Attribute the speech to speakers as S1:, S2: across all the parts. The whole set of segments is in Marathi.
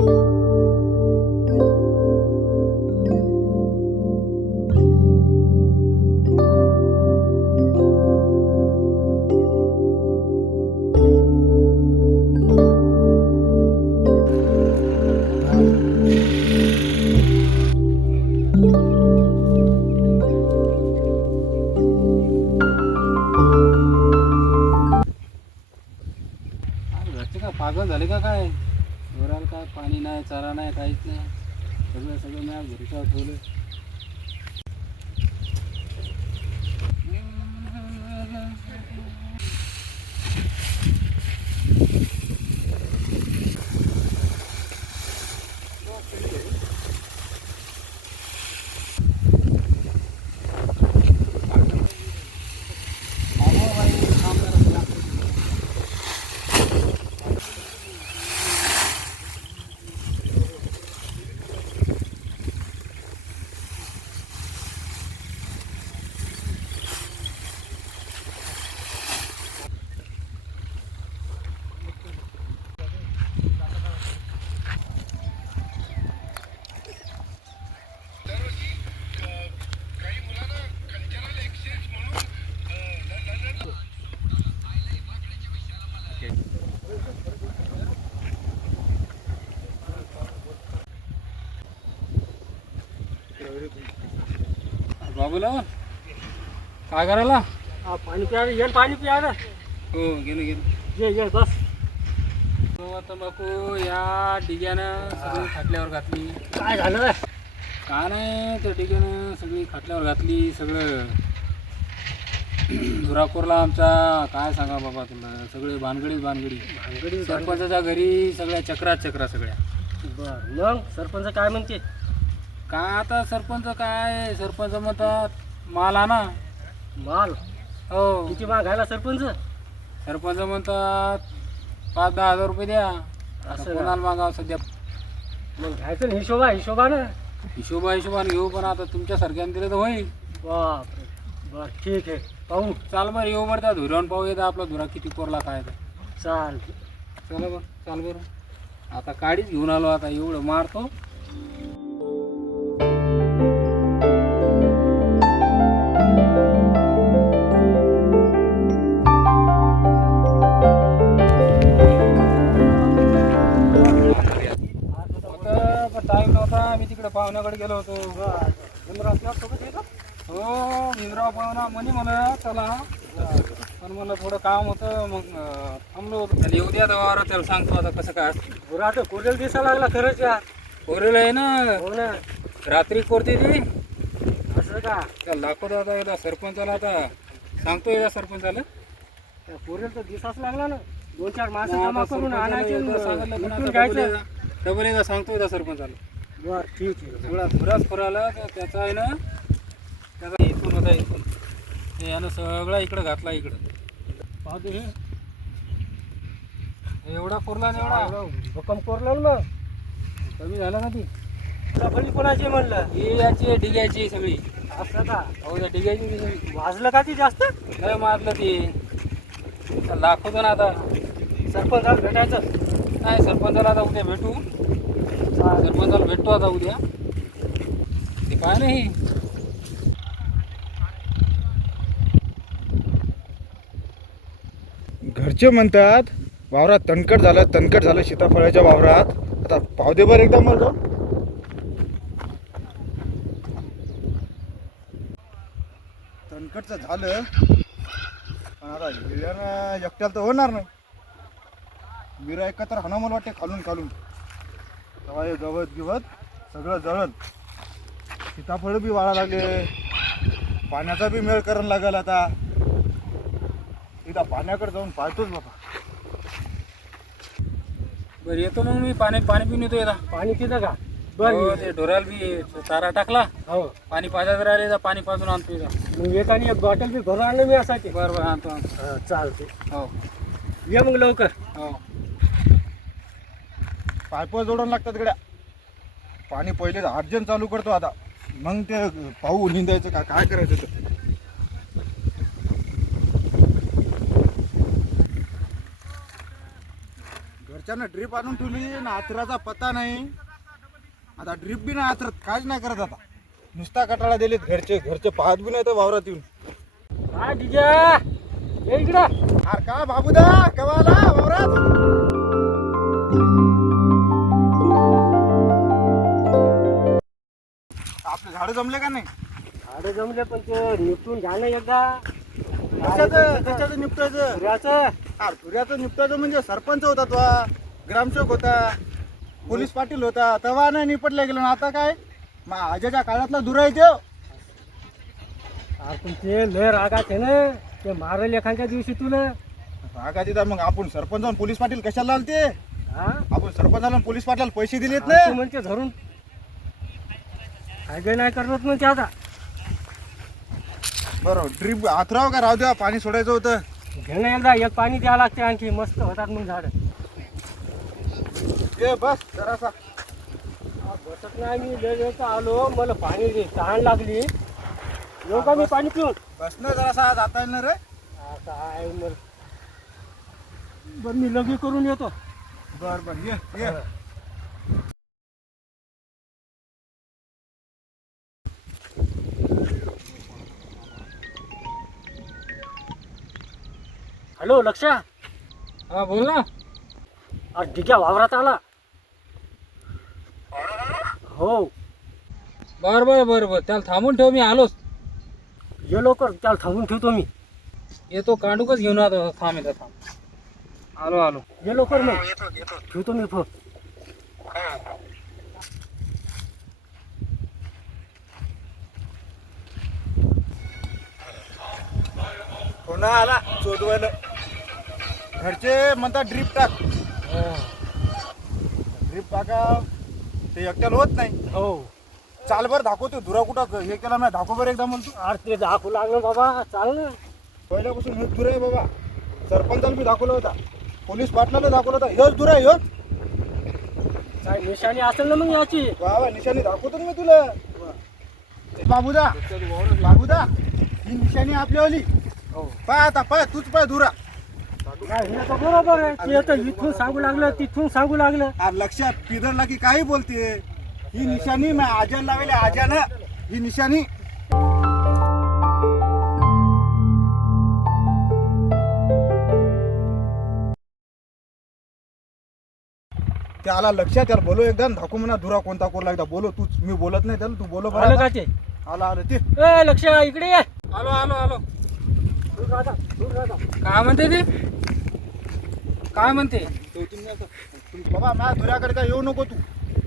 S1: अरे घरचे काय पागल झाले का काय घोराला काय पाणी नाही चारा नाही काहीच नाही. सगळं सगळं मी आज ठेवलं. बाबूला काय करायला?
S2: हा, पाणी प्यायला ये ना पाणी प्यायला.
S1: हो गेलं गेलं.
S2: ये ये बस.
S1: तो तंबाखू या डिग्यानं सगळी खाटल्यावर घातली.
S2: काय झालं? रे
S1: का नाही त्या डिग्यानं सगळी खाटल्यावर घातली सगळं. धुरापूरला आमचा काय सांगा बाबा तुला सगळे भानगडी भानगडी.
S2: भानगडी
S1: सरपंचाच्या घरी सगळ्या चक्रात चक्रा सगळ्या.
S2: बर मग सरपंच काय म्हणते
S1: काय आता सरपंच काय? सरपंच म्हणतात माल आणा.
S2: माल?
S1: हो.
S2: किती मागायला सरपंच?
S1: सरपंच म्हणतात पाच दहा हजार रुपये द्या.
S2: असं का?
S1: कोणाला मागावं सध्या?
S2: मग घ्यायचं हिशोबा हिशोबानं?
S1: हिशोबा हिशोबाने घेऊ पण आता तुमच्या सारख्याने दिलं तर होईल.
S2: बापरे. बर ठीक आहे. पाहू.
S1: चाल बरं येऊ बरं त्या धुऱ्यावर पाहू येतं आपला धुरा किती कोरला काय तर
S2: चाल
S1: चला बरं चाल बरं. आता काडीच घेऊन आलो आता एवढं मारतो. पाहुण्याकडे गेलो होतो.
S2: सोबत येतो?
S1: हो भीमराव पाहुणा म्हणे मला चला. पण मला थोडं काम होतं मग थांबलो होतो. त्याला येऊ द्या वारा त्याला सांगतो आता कसं काय असतं.
S2: बरं आता कोरेल दिसायला लागला खरंच या
S1: कोरेल आहे ना.
S2: हो ना.
S1: रात्री कोरते ती.
S2: असं का?
S1: त्याला दाखवतो आता एकदा सरपंचाला आता. सांगतो एकदा सरपंचाला.
S2: त्या कोरेल तर दिसाच लागला ना. दोन चार माणसं जमा करून आणायचे
S1: सांगितलं
S2: घ्यायचं.
S1: डबल एकदा सांगतो एकदा सरपंचाला.
S2: बर ठीक आहे.
S1: सगळा धुराच फराला तर त्याचा आहे ना त्याचा इथून होता इथून. हे यानं सगळा इकडं घातला इकडं.
S2: पाहतो हे.
S1: एवढा कोरला ना एवढा?
S2: भक्कम कोरलं ना मग.
S1: कमी झाला का ती.
S2: डबली कोणाची म्हणलं?
S1: ही याची डिग्याची सगळी.
S2: असं का?
S1: हो त्या डिग्याची ती सगळी.
S2: वाजलं का ती जास्त?
S1: लय मारलं ती. दाखवतो ना आता.
S2: सरपंचाला भेटायचं?
S1: नाही सरपंचाला आता उद्या भेटू. सरपंचाला भेटतो आता उद्या. ते काय नाही.
S3: घरचे म्हणतात वावरात तणकट झालं तणकट झालं सीताफळाच्या वावरात. आता पाव दे बरं एकदा मला तणकटचं झालं पण आता हिऱ्यानं एकट्याला तर होणार नाही. विरा एकत्र हाणं मला वाटते खालून खालून. तेव्हा हे गवत गिवत सगळं जळल सीताफळ बी वाळा लागले. पाण्याचा बी मेळ करायला लागेल आता. एकदा पाण्याकडे जाऊन पाहतोच बाबा.
S1: बरं येतो मग मी. पाणी पाणी पिऊन येतो येता
S2: पाणी पितं का?
S1: हो,
S2: बरं
S1: ते ढोराला बी चारा टाकला.
S2: हो.
S1: पाणी पाजायचं राहिले तर पाणी पाजून आणतो इथं
S2: मग येताना एक बॉटल बी भरून आणलं मी असायची
S1: बरं बरं आणतो आणतो.
S2: चालते
S1: हो.
S2: ये मग लवकर.
S1: हो.
S3: पाईप जोडून लागतात गड्या. पाणी पहिले अर्जंट चालू करतो आता. मग ते पाहू निंदायचं का काय करायचं ते. घरचे घरच्यांना ड्रीप आणून ठेवली ना आथराचा पत्ता नाही. आता ड्रीप बी नाही आथरत काहीच नाही करत आता. नुसता कटाळा दिलेत घरचे घरचे पाहत बी नाही तर वावरात येऊन.
S2: काय डिजा ये इकडं.
S3: अरे का बाबूदा कवाला वावरात? झाडं जमले का नाही?
S2: झाडं जमले पण ते निपटून घ्या ना एकदा.
S3: कशाचं? कशाचं निपटायचं?
S2: सूर्याचं
S3: अरे धुऱ्याचं निपटायचं म्हणजे सरपंच होता तो ग्रामसेवक होता पोलीस पाटील होता तेव्हा नाही निपटल्या गेलं. ना आता काय? मग आजाच्या काळातला धुरा
S2: पण ते लय आहे ना. ते मारल एखाद्या दिवशी तुला.
S3: रागा तिथं मग. आपण सरपंच पोलीस पाटील कशाला आलते?
S2: हा?
S3: आपण सरपंचाला आणि पोलीस पाटलाला पैसे दिलेत ना.
S2: म्हणते धरून काय काय नाही करत म्हणते आता.
S3: बरोबर ड्रीप आथराव का? राहू द्या पाणी सोडायचं होतं.
S2: घे ना एकदा एक पाणी द्यावं लागते आणखी मस्त होतात मग झाड.
S3: ए बस जरासा.
S2: बसत नाही मी लय वेळचं आलो मला पाणी दे तहान लागली. येऊ का मी पाणी पिऊन?
S3: बस ना जरासा जाता येईल ना रे.
S2: आता आहे मग. बरं मी लगी करून येतो.
S3: बर बर ये ये.
S2: हॅलो लक्षा.
S1: हा बोल ना.
S2: आज डिग्या वावरात आला. हो.
S1: बर बर बर बर. त्याला थांबून ठेव मी आलोच.
S2: ये लवकर त्याला थांबून ठेवतो मी.
S1: येतो कांडूकच घेऊन आता थांब येतो थांब. आलो आलो.
S2: ये लवकर मग. ठेवतो मी फोन.
S3: कोणा आला. चोदवायला घरचे म्हणतात ड्रीप टाक. ड्रीप टाका. ते एकट्याला होत नाही.
S2: हो.
S3: चाल बरं दाखवतो धुरा कुठं हे केला नाही दाखव बरं एकदा म्हणतो
S2: अरे ते दाखवू लागलं बाबा. चाल ना.
S3: पहिल्यापासून हेच धुरा आहे बाबा. सरपंचाला बी दाखवला होता. पोलीस पाटलाला दाखवला होता. हेच धुरा आहे हेच.
S2: काय निशाणी असेल ना मग याची?
S3: बाबा निशाणी दाखवतो ना मी तुला. बाबूदा. बाबूदा ही निशाणी आपल्यावाली. पाय आता पाय तूच पाय धुरा.
S2: काय हे तर बरोबर आहे. ते तर इथून सांगू लागलं तिथून सांगू लागलं.
S3: लक्षात पिदरला की काही बोलते. ही निशाणी मी आजन लावेल आजन ही निशाणी. त्याला लक्षात त्याला बोलो एकदा आणि दाखव म्हणा धुरा कोणता कोरला एकदा. बोलो तूच मी बोलत नाही त्याला तू बोलो
S2: आलं
S3: बरं
S2: का ते?
S3: आला आलं ते.
S2: ए लक्ष इकडे ये.
S1: आलो आलो आलो. काय म्हणते ते काय म्हणते
S3: बाबा माझ्या धुऱ्याकडे काय येऊ नको तू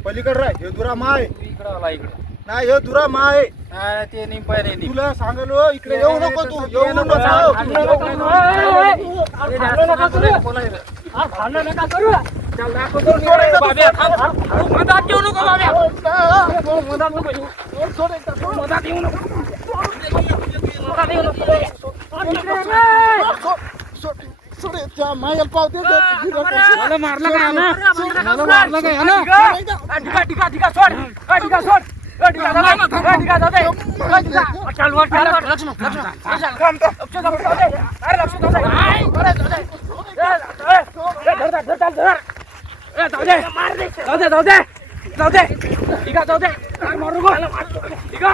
S3: पलीकडे राह हे धुरा मा आहे
S1: तू इकडं आला इकडे
S3: नाही हे धुरा मा आहे
S1: नाही ते नाही पाहिजे नाही
S3: तुला सांगलो इकडे येऊ नको तू येऊ नको
S2: भांडणं नका करू. ए, ए, ए. अरे भांडणं नका करू. अरे भांडणं नका करू.
S1: बाब्या, थांब. तू मधात येऊ नको.
S2: मधात येऊ नको. मधात येऊ नको. अरे इकडे ये.
S3: मायल पावते
S1: मला मारलं काय ना मला मारलं काय ना
S2: आ, ढिगा,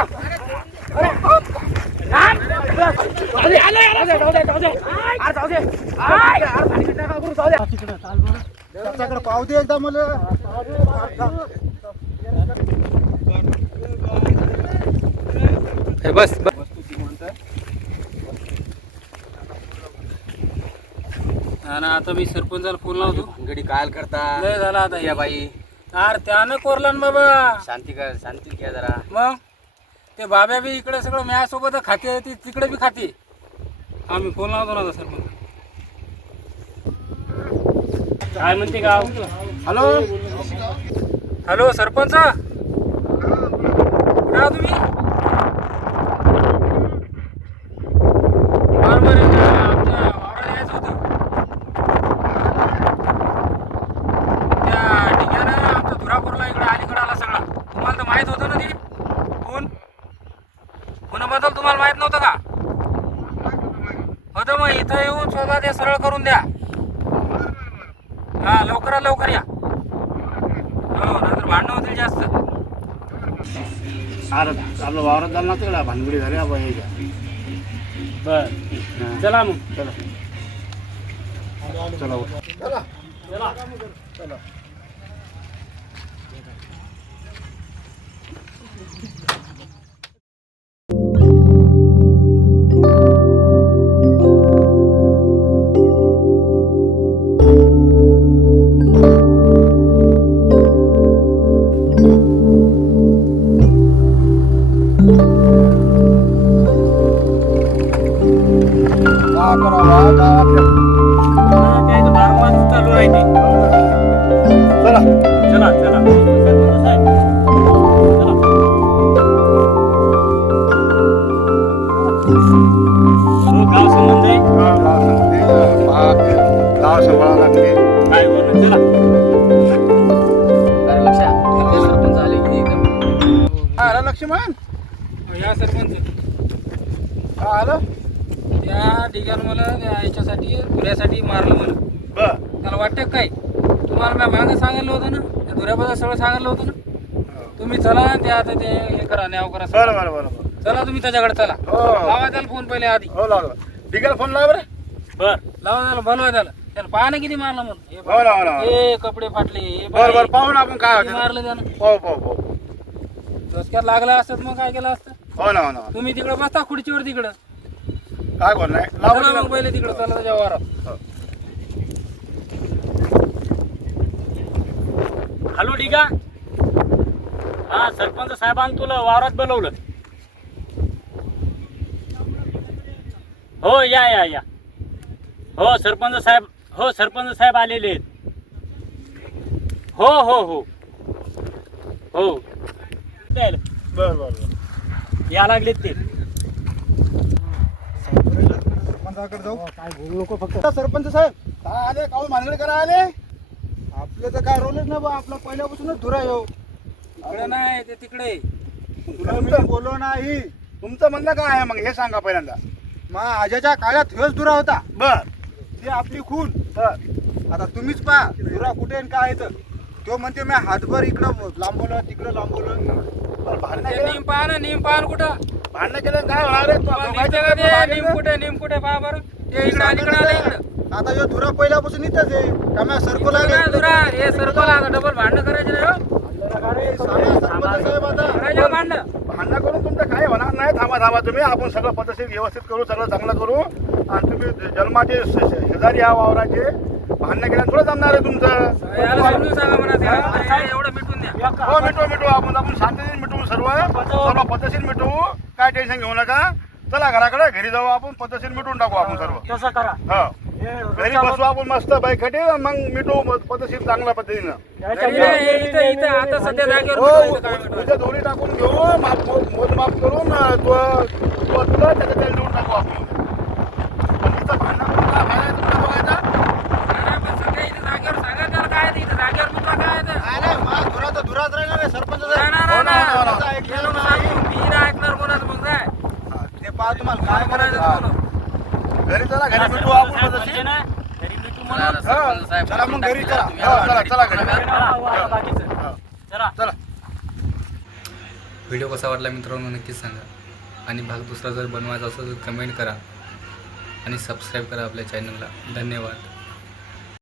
S3: त्याच्याकडे पाव दे एकदा मला.
S1: हे बस बस. ना आता मी सरपंचाला फोन लावतो.
S4: गडी काल करता.
S1: लय झाला आता
S4: या बाई.
S1: अरे त्यानं कोरला ना बाबा.
S4: शांती कर शांती घ्या जरा.
S1: मग? ते बाब्या बी इकडे सगळं माझ्यासोबत खाते ती तिकडे बी खाते. हा मी फोन लावतो ना सरपंच.
S2: काय म्हणते गाव?
S1: हॅलो? हॅलो सरपंच? कुठे आहात तुम्ही बरं बरं इथं आमच्या वावरात यायचं होतं त्या ठिकाणं आमचा धुरापूरला इकडे अलीकडे आला सगळा तुम्हाला तर माहीत होतं ना ते कोण कोणाबद्दल तुम्हाला माहीत नव्हतं का होतं मग इथं येऊन स्वतः ते सरळ करून द्या हा लवकरात लवकर भांडणं होतील जास्त
S5: अरे आपलं वावरात ना तिकडे भानगडी झाली आपण हे घ्या. बर. चला मग. चला. चला. चला.
S4: का पहा, गाव सांभाळा लागते.
S5: काय चला.
S2: अरे लक्षा आपले सरपंच आले की एकदम.
S4: आलं लक्ष्मण?
S1: या सरपंच.
S4: का आलं?
S1: त्या ठिकाणी मला त्या याच्यासाठी धुऱ्यासाठी मारलं मला. त्याला वाटतं काय? तुम्हाला मी मागं सांगितलं होतं ना? त्या धुऱ्याबद्दल सगळं सांगितलं होतं ना? तुम्ही चला ते आता ते हे करा न्याव करा
S4: बरं
S1: चला तुम्ही त्याच्याकडे चला.
S4: हो.
S1: लावा त्याला फोन पहिले आधी.
S4: हो लागला ठीक आहे फोन लावा बरं
S5: बर.
S1: लावा त्याला बोलवा त्याला. त्याला पाहणं किती मारलं म्हणून. हे
S4: हो. ना हो ना
S1: हे कपडे फाटले हे
S4: बरं बरं पाहू ना आपण काय
S1: किती
S4: होतं.
S1: मारलं त्यानं.
S4: पाहू पाहू पाहू.
S1: डोसक्यात लागला असतं मग काय केलं असतं?
S4: हो ना हो ना.
S1: तुम्ही तिकडे बसता खुर्चीवर तिकडं.
S4: काय बोल
S1: चला मग पहिले तिकडं चला वारात
S5: हॅलो आहे हा सरपंच साहेबांनी तुला वावरात बोलवलं. हो या या या. हो सरपंच साहेब. हो सरपंच साहेब आलेले आहेत. हो हो हो. हो.
S4: बरं बरं बरं.
S5: या लागलेत ते.
S4: सरपंचाकडे जाऊ. काय बोलू नको फक्त सरपंच साहेब काय आले? काऊन भानगड करा आले? आपलं तर काय रोलच बा आपला पहिल्यापासूनच धुरा येऊ
S1: इकडे नाही ते तिकडे.
S4: तुला मी बोललो नाही. तुमचं म्हणणं काय आहे मग? हे सांगा पहिल्यांदा. मग आजाच्या काळात हेच धुरा होता. बर. ते आपली खून. आता तुम्हीच पहा धुरा कुठे आणि काय येतं तो म्हणते मी हातभर इकडं लांबवलं तिकडं लांबवलं. केलं.
S1: निम पाहा ना निम पाहा ना कुठं.
S4: भांडणं केलं काय होणार आहे?
S1: निम कुठे निम कुठे? पहा बरं. ते इकडे अलीकडे आलं इकडं
S4: आता हे धुरा पहिल्यापासून इथंच आहे. त्यामुळे सरको
S1: इकडं काय दुरा हे सरकल आता. डबल भांडणं करायचे नाही भांडणं.
S4: करून तुमचं काय होणार नाही? थांबा थांबा तुम्ही. आपण सगळं पद्धतशीर व्यवस्थित करू सगळं चांगलं करू. आणि तुम्ही जन्माचे शेजारी या वावराचे भांडणं केल्यानं थोडं जमणार आहे तुमचं. हो? मिटू मिटू आपण आपण शांततेने मिटवू सर्व. सर्व पद्धतशीर मिटवू. काय टेन्शन घेऊ नका. चला घराकडे. घरी जाऊ आपण. पद्धतशीर मिटवून टाकू आपण सर्व.
S5: तसं करा.
S4: हो. घरी बसू आपण मस्त बैठे मग मग पद्धतशीर चांगल्या पद्धतीनं.
S1: इथं इथं आता सध्या जागेवर
S4: हो उद्या दोन्ही टाकून घेऊ माप मोज- मोजमाप करून अं, तो तो तुला त्याच्या त्याला देऊन टाकू आपण. सरपंच
S1: ऐकणार कोणाचं मग जाय.
S4: हा, ते पहा तुम्हाला
S1: काय करायचं?
S4: घरी चला घरी मिटवू आपण.
S5: म्हणजे
S2: चला,
S4: मग घरी चला. हो, चला
S2: घरी.
S5: चला.
S4: चला.
S6: व्हिडिओ कसा वाटला मित्रांनो नक्कीच सांगा. आणि भाग दुसरा जर बनवायचा असेल तर कमेंट करा. आणि सबस्क्राईब करा आपल्या चॅनलला धन्यवाद.